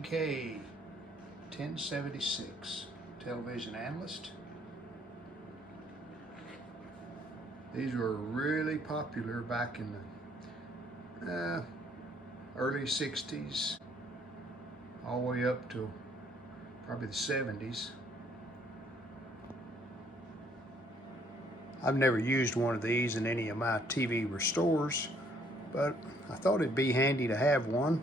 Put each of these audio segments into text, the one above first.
9K 1076 television analyst. These were really popular back in the early 60s, all the way up to probably the 70s. I've never used one of these in any of my TV restores, but I thought it'd be handy to have one.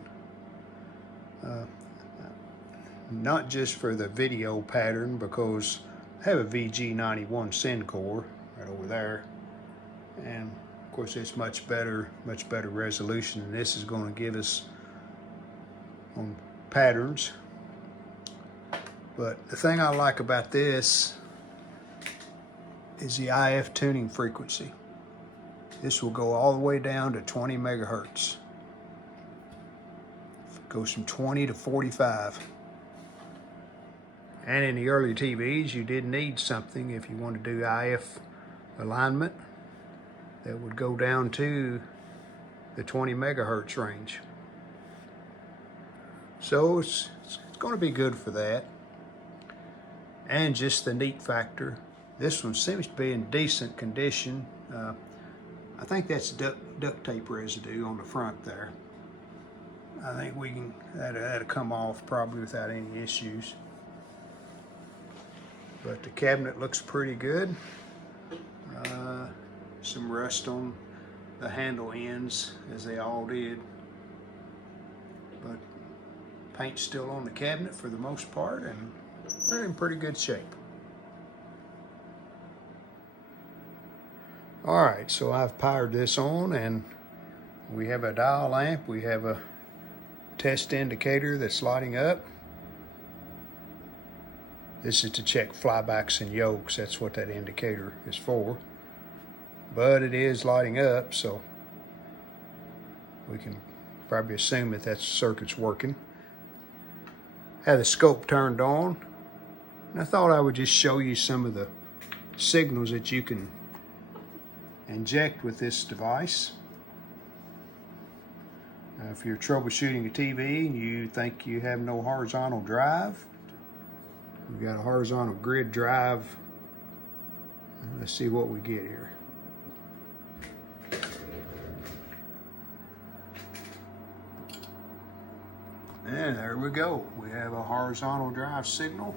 Not just for the video pattern, because I have a VG91 Syncor right over there, and of course it's much better resolution than this is going to give us on patterns. But the thing I like about this is the IF tuning frequency. This will go all the way down to 20 megahertz. It goes from 20 to 45. And in the early TVs, you did need something if you want to do IF alignment that would go down to the 20 megahertz range. So it's going to be good for that. And just the neat factor, this one seems to be in decent condition. I think that's duct tape residue on the front there. I think that'll come off probably without any issues. But the cabinet looks pretty good. Some rust on the handle ends, as they all did. But paint's still on the cabinet for the most part, and they're in pretty good shape. All right, so I've powered this on, and we have a dial lamp. We have a test indicator that's lighting up. This is to check flybacks and yokes. That's what that indicator is for. But it is lighting up, so we can probably assume that that circuit's working. Have the scope turned on. And I thought I would just show you some of the signals that you can inject with this device. If you're troubleshooting a TV and you think you have no horizontal drive, we've got a horizontal grid drive. Let's see what we get here. And there we go. We have a horizontal drive signal.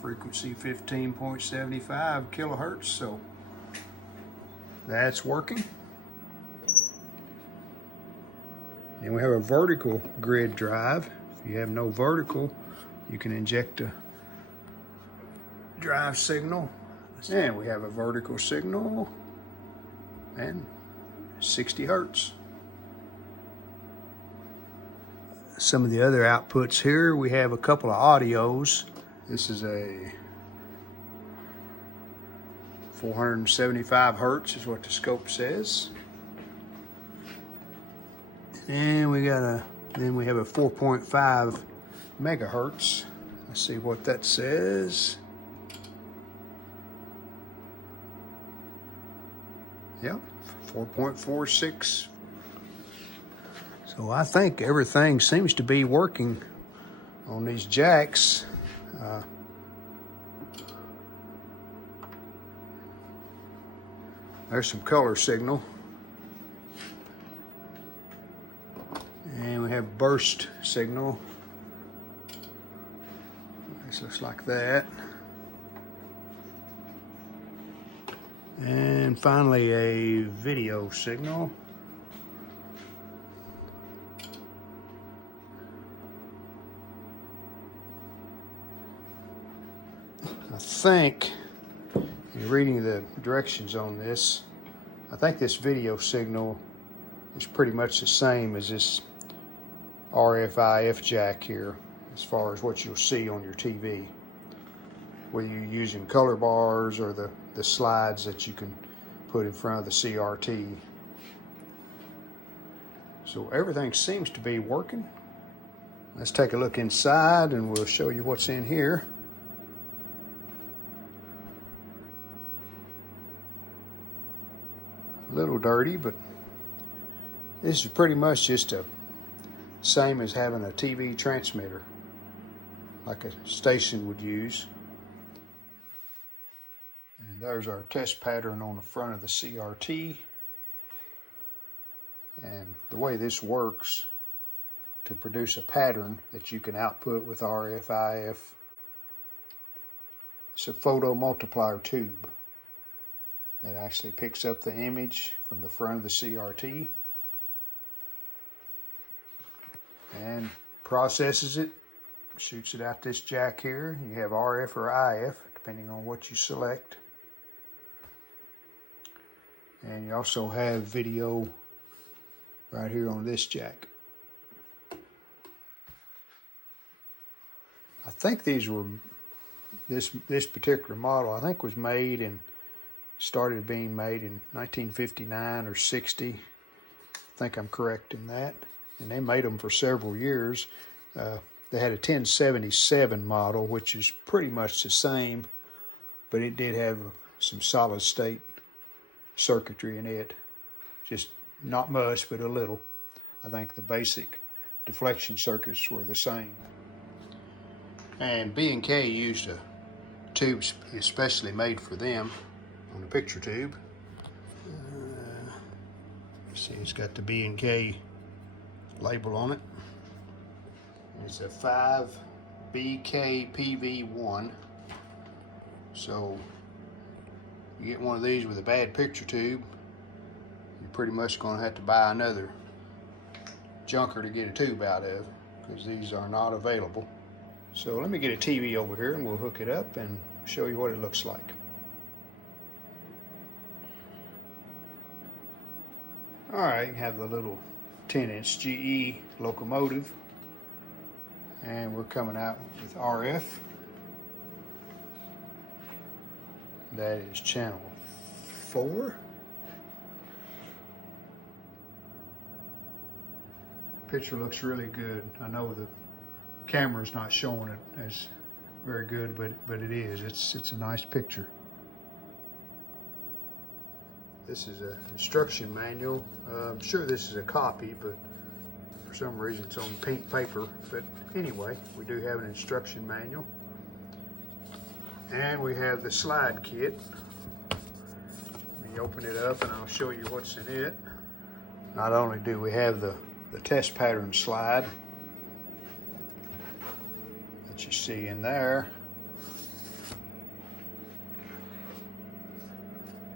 Frequency 15.75 kilohertz, so that's working. Then we have a vertical grid drive. If you have no vertical, you can inject a drive signal. And we have a vertical signal and 60 hertz. Some of the other outputs here, we have a couple of audios. This is a 475 hertz is what the scope says. And then we have a 4.5 megahertz. Let's see what that says. Yep, 4.46. So I think everything seems to be working on these jacks. There's some color signal. And we have burst signal. This looks like that. And finally a video signal. I think, in reading the directions on this, I think this video signal is pretty much the same as this RF-IF jack here, as far as what you'll see on your TV, whether you're using color bars or the slides that you can put in front of the CRT. So everything seems to be working. Let's take a look inside and we'll show you what's in here. A little dirty, but this is pretty much just a Same as having a TV transmitter, like a station would use. And there's our test pattern on the front of the CRT. And the way this works to produce a pattern that you can output with RF, IF, it's a photo multiplier tube. It actually picks up the image from the front of the CRT and processes it, shoots it out this jack here. You have RF or IF, depending on what you select. And you also have video right here on this jack. I think these were, this particular model, I think was made and started being made in 1959 or 60. I think I'm correct in that. And they made them for several years. They had a 1077 model, which is pretty much the same, but it did have some solid state circuitry in it. Just not much, but a little. I think the basic deflection circuits were the same. And B&K used a tube especially made for them on the picture tube. See, it's got the B&K label on it. It's a 5BKPV1. So you get one of these with a bad picture tube, you're pretty much going to have to buy another junker to get a tube out of, because these are not available. So let me get a TV over here and we'll hook it up and show you what it looks like. Alright, you have the little 10-inch GE locomotive, and we're coming out with RF. That is channel 4. Picture looks really good. I know the camera's not showing it as very good, but it is. It's a nice picture. This is an instruction manual. I'm sure this is a copy, but for some reason it's on pink paper. But anyway, we do have an instruction manual. And we have the slide kit. Let me open it up and I'll show you what's in it. Not only do we have the test pattern slide that you see in there,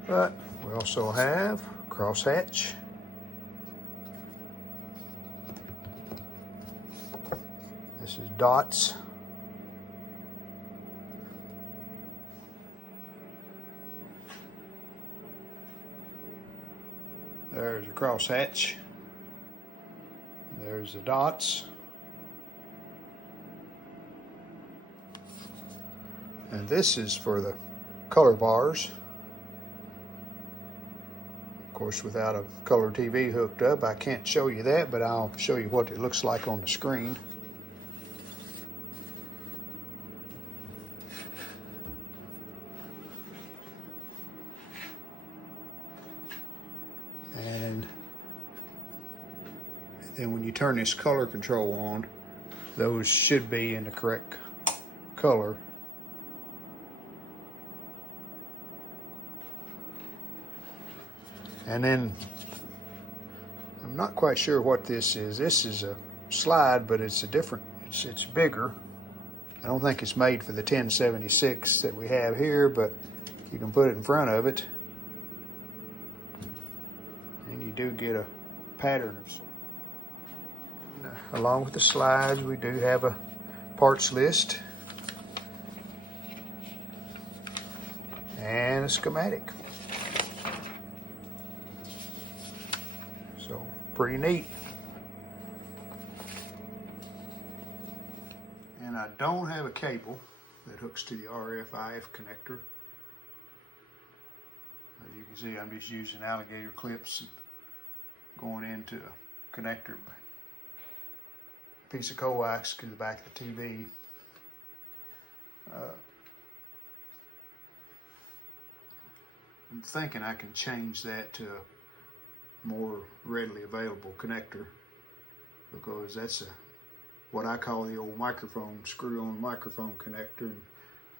but we also have crosshatch. This is dots. There's a crosshatch. There's the dots. And this is for the color bars. Of course, without a color TV hooked up, I can't show you that, but I'll show you what it looks like on the screen. And then when you turn this color control on, those should be in the correct color. And then, I'm not quite sure what this is. This is a slide, but it's a different, it's bigger. I don't think it's made for the 1076 that we have here, but you can put it in front of it. And you do get a pattern. Along with the slides, we do have a parts list and a schematic. So, pretty neat. And I don't have a cable that hooks to the RF-IF connector. As you can see, I'm just using alligator clips and going into a connector piece of coax to the back of the TV. I'm thinking I can change that to a more readily available connector. because that's what I call the old microphone, screw-on microphone connector, and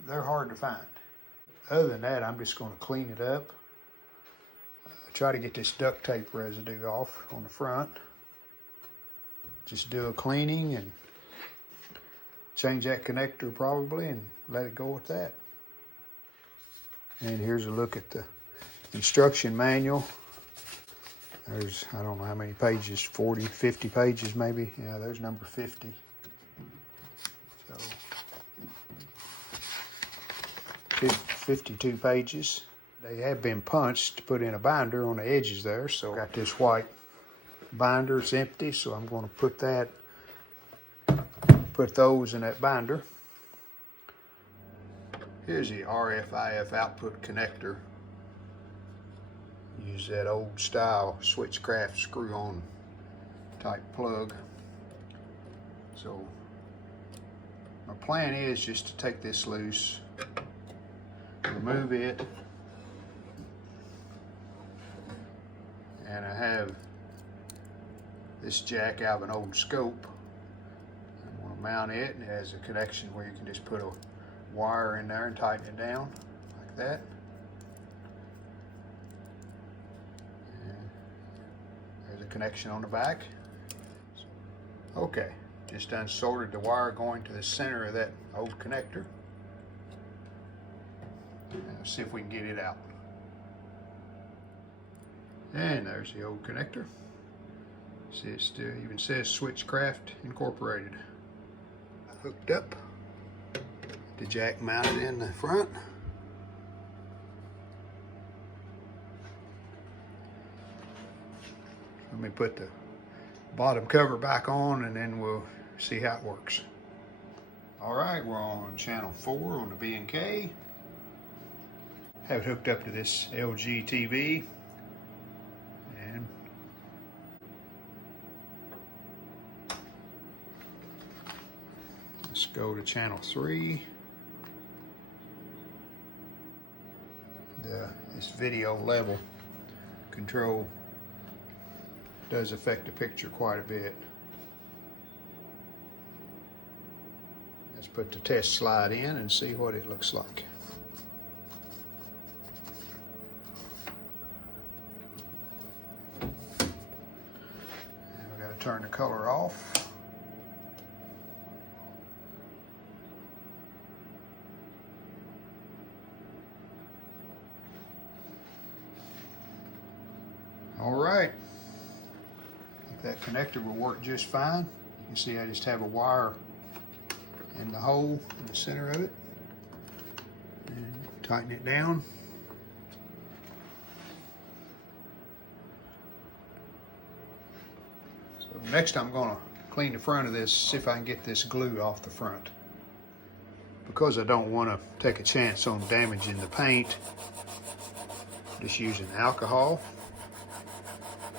they're hard to find. Other than that, I'm just going to clean it up. Try to get this duct tape residue off on the front. Just do a cleaning and change that connector probably and let it go with that. And here's a look at the instruction manual. There's, I don't know how many pages, 40, 50 pages maybe. Yeah, there's number 50. So, 52 pages. They have been punched to put in a binder on the edges there. So I got this white binder, it's empty, so I'm going to put those in that binder. Here's the RFIF output connector. Use that old style switchcraft screw-on type plug. So my plan is just to take this loose, remove it, and I have this jack out of an old scope. I want to mount it, and it has a connection where you can just put a wire in there and tighten it down like that. And there's a connection on the back. Okay, just unsoldered the wire going to the center of that old connector. And let's see if we can get it out. And there's the old connector. See, it still even says Switchcraft Incorporated. Hooked up. The jack mounted in the front. Let me put the bottom cover back on and then we'll see how it works. All right, we're on channel 4 on the B&K. Have it hooked up to this LG TV. And let's go to channel 3. This video level control does affect the picture quite a bit. Let's put the test slide in and see what it looks like. And we've got to turn the color off. All right, I think that connector will work just fine. You can see I just have a wire in the hole in the center of it. And tighten it down. So next I'm going to clean the front of this, see if I can get this glue off the front. Because I don't want to take a chance on damaging the paint, I'm just using alcohol.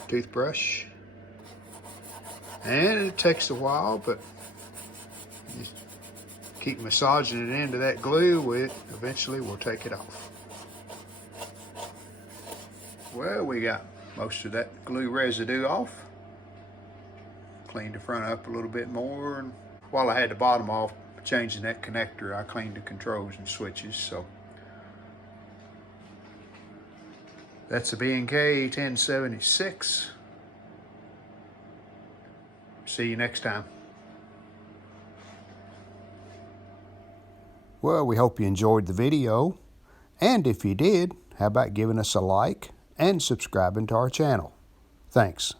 Toothbrush, and it takes a while, but just keep massaging it into that glue. It eventually will take it off. Well, we got most of that glue residue off. Cleaned the front up a little bit more, and while I had the bottom off changing that connector, I cleaned the controls and switches. So that's the B&K 1076. See you next time. Well, we hope you enjoyed the video. And if you did, how about giving us a like and subscribing to our channel? Thanks.